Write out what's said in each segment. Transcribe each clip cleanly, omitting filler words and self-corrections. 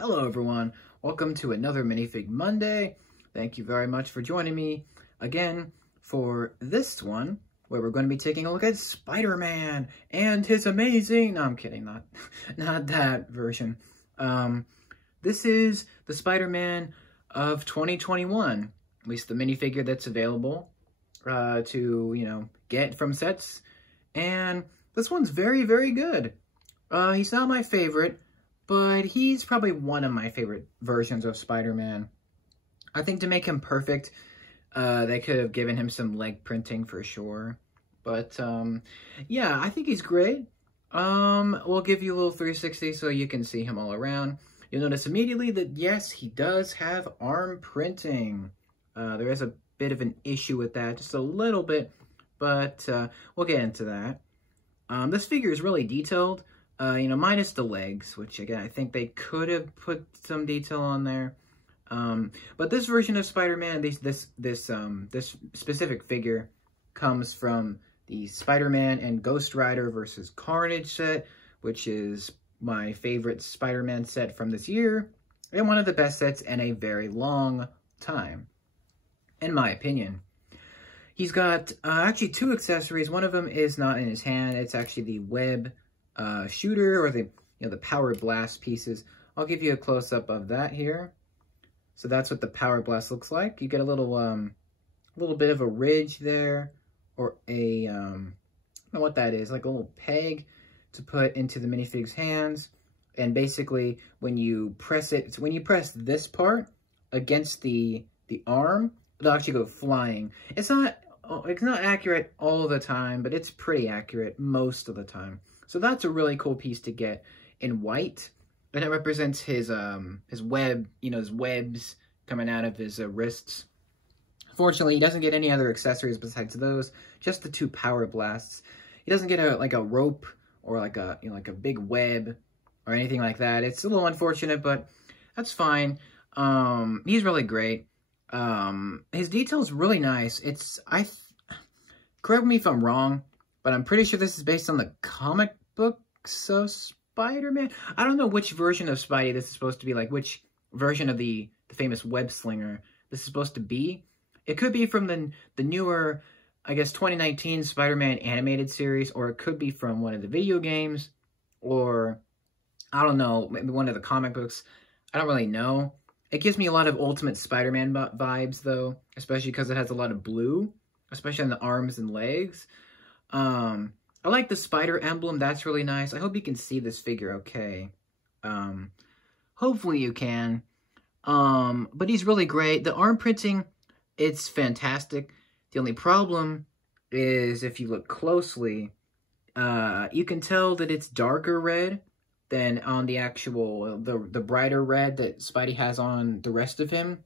Hello everyone, welcome to another Minifig Monday. Thank you very much for joining me again for this one, where we're going to be taking a look at Spider-Man and his amazing... No, I'm kidding, not that version. This is the Spider-Man of 2021, at least the minifigure that's available to, get from sets. And this one's very, very good. He's not my favorite, but he's probably one of my favorite versions of Spider-Man. I think to make him perfect, they could have given him some leg printing for sure. But, yeah, I think he's great. We'll give you a little 360 so you can see him all around. You'll notice immediately that, yes, he does have arm printing. There is a bit of an issue with that, just a little bit, but we'll get into that. This figure is really detailed. Minus the legs, which again, I think they could have put some detail on there. But this version of Spider-Man, this specific figure comes from the Spider-Man and Ghost Rider versus Carnage set, which is my favorite Spider-Man set from this year, and one of the best sets in a very long time, in my opinion. He's got actually two accessories. One of them is not in his hand. It's actually the web shooter, or the power blast pieces. I'll give you a close-up of that here. So that's what the power blast looks like. You get a little bit of a ridge there, or a I don't know what that is, like a little peg to put into the minifig's hands. And basically, when you press it, when you press this part against the arm, it'll actually go flying. It's not accurate all the time, but it's pretty accurate most of the time. So that's a really cool piece to get in white, and it represents his web, his webs coming out of his wrists. Fortunately, he doesn't get any other accessories besides those, just the two power blasts. He doesn't get a rope or like a big web or anything like that. It's a little unfortunate, but that's fine. He's really great. His detail's really nice. Correct me if I'm wrong, but I'm pretty sure this is based on the comic books of Spider-Man. I don't know which version of Spidey this is supposed to be, like which version of the famous web slinger this is supposed to be. It could be from the newer, I guess, 2019 Spider-Man animated series, or it could be from one of the video games, or, I don't know, maybe one of the comic books. I don't really know. It gives me a lot of Ultimate Spider-Man vibes, though, especially because it has a lot of blue, especially on the arms and legs. I like the spider emblem. That's really nice. I hope you can see this figure okay. Hopefully you can. But he's really great. The arm printing, it's fantastic. The only problem is if you look closely, you can tell that it's darker red than on the actual, the brighter red that Spidey has on the rest of him.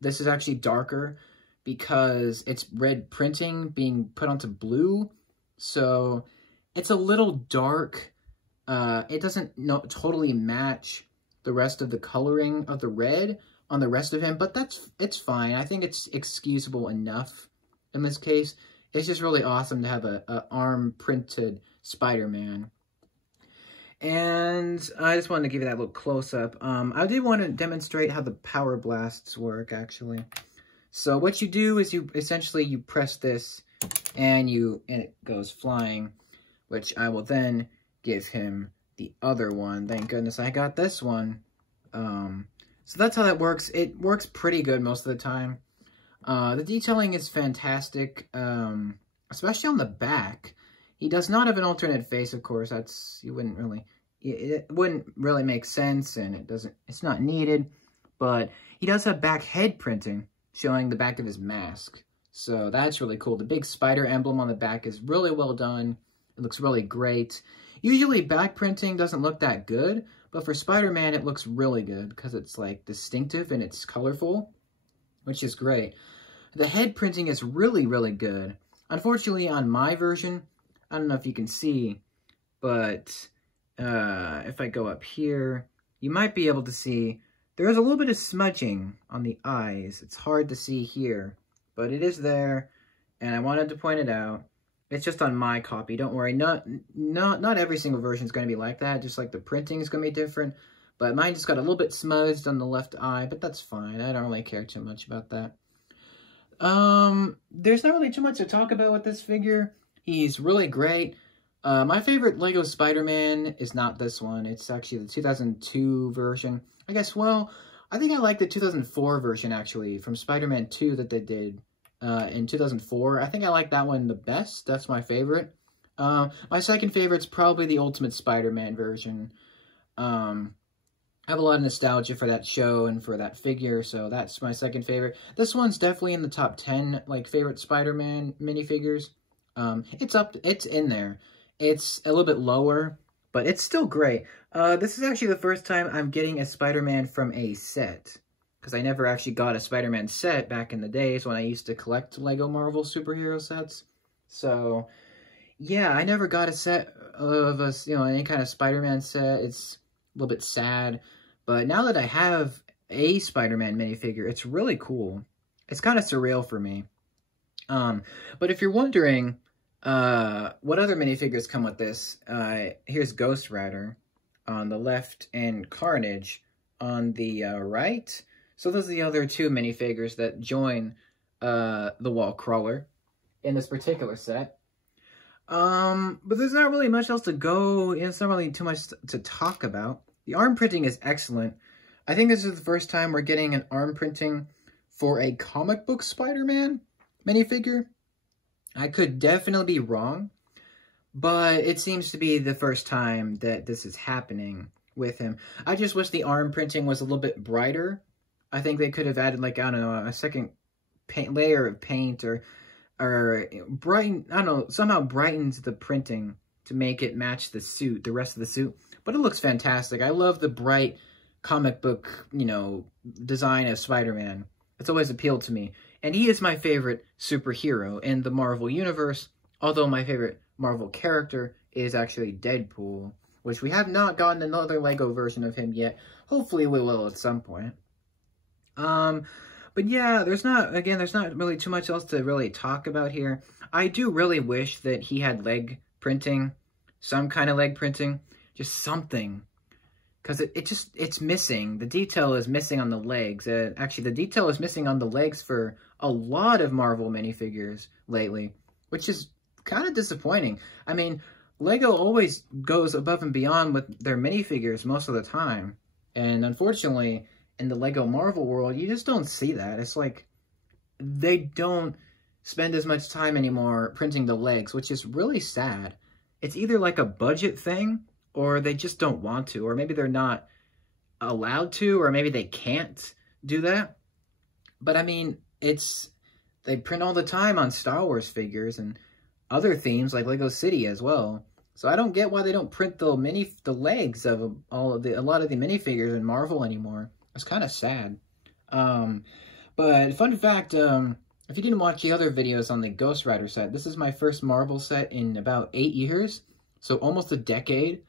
This is actually darker because it's red printing being put onto blue. So it's a little dark. It doesn't totally match the rest of the coloring of the red on the rest of him, but it's fine. I think it's excusable enough in this case. It's just really awesome to have a arm printed Spider-Man. And I just wanted to give you that little close-up. I did want to demonstrate how the power blasts work, actually. So what you do is you press this, and it goes flying, which I will then give him the other one. Thank goodness I got this one. So that's how that works. It works pretty good most of the time. The detailing is fantastic, especially on the back. He does not have an alternate face, of course. It wouldn't really make sense, and it's not needed. But he does have back head printing, showing the back of his mask. So that's really cool. The big spider emblem on the back is really well done. It looks really great. Usually back printing doesn't look that good, but for Spider-Man it looks really good because it's like distinctive and it's colorful, which is great. The head printing is really, really good. Unfortunately on my version, I don't know if you can see, but if I go up here, you might be able to see there is a little bit of smudging on the eyes. It's hard to see here, but it is there, and I wanted to point it out. It's just on my copy. Don't worry. Not every single version is going to be like that. Just like the printing is going to be different. But mine just got a little bit smudged on the left eye, but that's fine. I don't really care too much about that. There's not really too much to talk about with this figure. He's really great. My favorite Lego Spider-Man is not this one. It's actually the 2002 version. I guess, well, I think I like the 2004 version, actually, from Spider-Man 2 that they did in 2004. I think I like that one the best. That's my favorite. My second favorite's probably the Ultimate Spider-Man version. I have a lot of nostalgia for that show and for that figure, so that's my second favorite. This one's definitely in the top 10, like, favorite Spider-Man minifigures. It's in there. It's a little bit lower, but it's still great. This is actually the first time I'm getting a Spider-Man from a set, because I never actually got a Spider-Man set back in the days when I used to collect Lego Marvel superhero sets. So, yeah, I never got a set of any kind of Spider-Man set. It's a little bit sad, but now that I have a Spider-Man minifigure, it's really cool. It's kind of surreal for me. But if you're wondering what other minifigures come with this, here's Ghost Rider on the left and Carnage on the right. So those are the other two minifigures that join the Wall Crawler in this particular set. But there's not really much else to go. It's not really too much to talk about. The arm printing is excellent. I think this is the first time we're getting an arm printing for a comic book Spider-Man minifigure. I could definitely be wrong, but it seems to be the first time that this is happening with him. I just wish the arm printing was a little bit brighter. I think they could have added, like, I don't know, a second layer of paint or brighten, I don't know, somehow brightens the printing to make it match the suit, the rest of the suit. But it looks fantastic. I love the bright comic book, design of Spider-Man. It's always appealed to me. And he is my favorite superhero in the Marvel Universe, although my favorite Marvel character is actually Deadpool, which we have not gotten another Lego version of him yet. Hopefully we will at some point. But yeah, there's not really too much else to really talk about here. I do really wish that he had leg printing, some kind of leg printing, just something. Because it's missing. The detail is missing on the legs. Actually, the detail is missing on the legs for a lot of Marvel minifigures lately, which is kind of disappointing. I mean, Lego always goes above and beyond with their minifigures most of the time. And unfortunately, in the Lego Marvel world, you just don't see that. It's like they don't spend as much time anymore printing the legs, which is really sad. It's either like a budget thing, or they just don't want to, or maybe they're not allowed to, or maybe they can't do that. But I mean, they print all the time on Star Wars figures and other themes like Lego City as well. So I don't get why they don't print the legs of a lot of the minifigures in Marvel anymore. It's kind of sad. But fun fact, if you didn't watch the other videos on the Ghost Rider set, this is my first Marvel set in about 8 years, so almost a decade.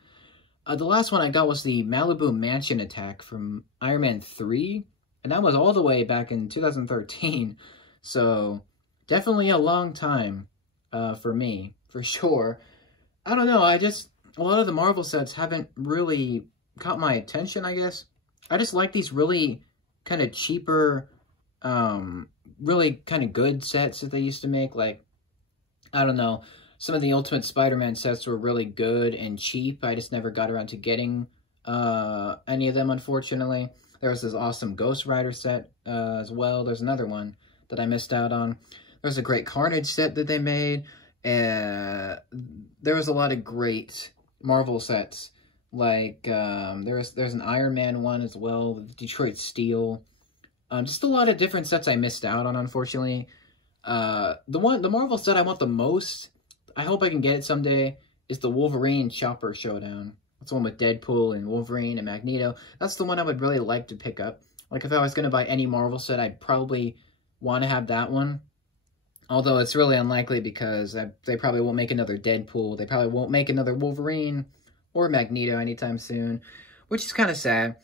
The last one I got was the Malibu Mansion attack from Iron Man 3, and that was all the way back in 2013. So definitely a long time for me, for sure. I don't know, a lot of the Marvel sets haven't really caught my attention, I guess. I just like these really kind of cheaper, really kind of good sets that they used to make. Like, I don't know, some of the Ultimate Spider-Man sets were really good and cheap. I just never got around to getting any of them, unfortunately. There was this awesome Ghost Rider set as well. There's another one that I missed out on. There's a great Carnage set that they made. There was a lot of great Marvel sets. Like, there's an Iron Man one as well, Detroit Steel. Just a lot of different sets I missed out on, unfortunately. The Marvel set I want the most, I hope I can get it someday, is the Wolverine Chopper Showdown. That's the one with Deadpool and Wolverine and Magneto. That's the one I would really like to pick up. Like, if I was going to buy any Marvel set, I'd probably want to have that one. Although it's really unlikely because they probably won't make another Deadpool. They probably won't make another Wolverine or Magneto anytime soon, which is kind of sad.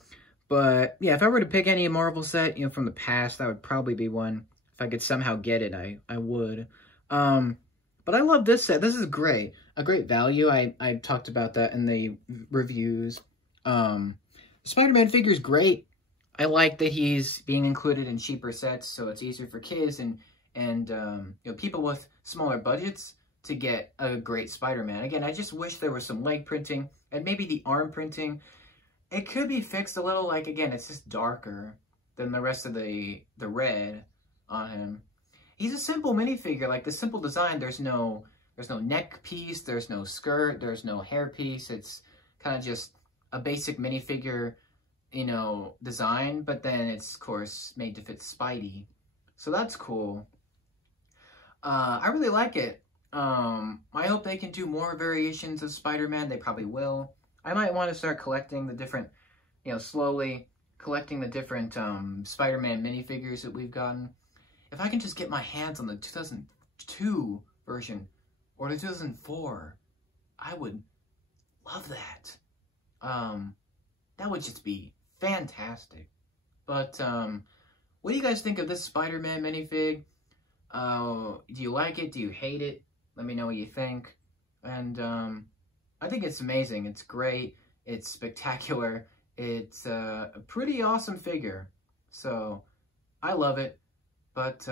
But yeah, if I were to pick any Marvel set, from the past, that would probably be one. If I could somehow get it, I would. But I love this set. This is great. A great value. I talked about that in the reviews. Spider-Man figure's great. I like that he's being included in cheaper sets, so it's easier for kids and you know, people with smaller budgets to get a great Spider-Man. Again, I just wish there was some leg printing and maybe the arm printing. It could be fixed a little. Like, again, it's just darker than the rest of the red on him. He's a simple minifigure. Like, the simple design, there's no neck piece, there's no skirt, there's no hair piece. It's kind of just a basic minifigure, you know, design, but then it's, of course, made to fit Spidey. So that's cool. I really like it. I hope they can do more variations of Spider-Man. They probably will. I might want to start collecting the different, you know, slowly collecting the different Spider-Man minifigures that we've gotten. If I can just get my hands on the 2002 version or the 2004, I would love that. That would just be fantastic. But what do you guys think of this Spider-Man minifig? Do you like it? Do you hate it? Let me know what you think. And I think it's amazing. It's great. It's spectacular. It's a pretty awesome figure. So I love it. But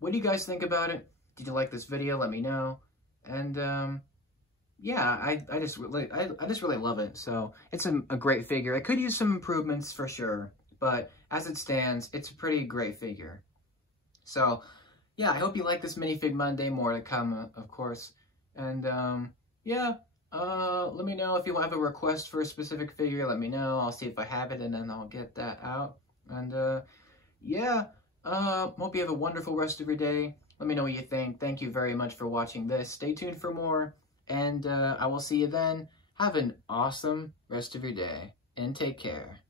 what do you guys think about it? Did you like this video? Let me know. And yeah, I just really love it. So it's a great figure. It could use some improvements for sure, but as it stands, it's a pretty great figure. So yeah, I hope you like this Minifig Monday. More to come, of course. And yeah, let me know if you have a request for a specific figure. Let me know. I'll see if I have it, and then I'll get that out. And yeah, hope you have a wonderful rest of your day. Let me know what you think. Thank you very much for watching this. Stay tuned for more, and I will see you then. Have an awesome rest of your day, and take care.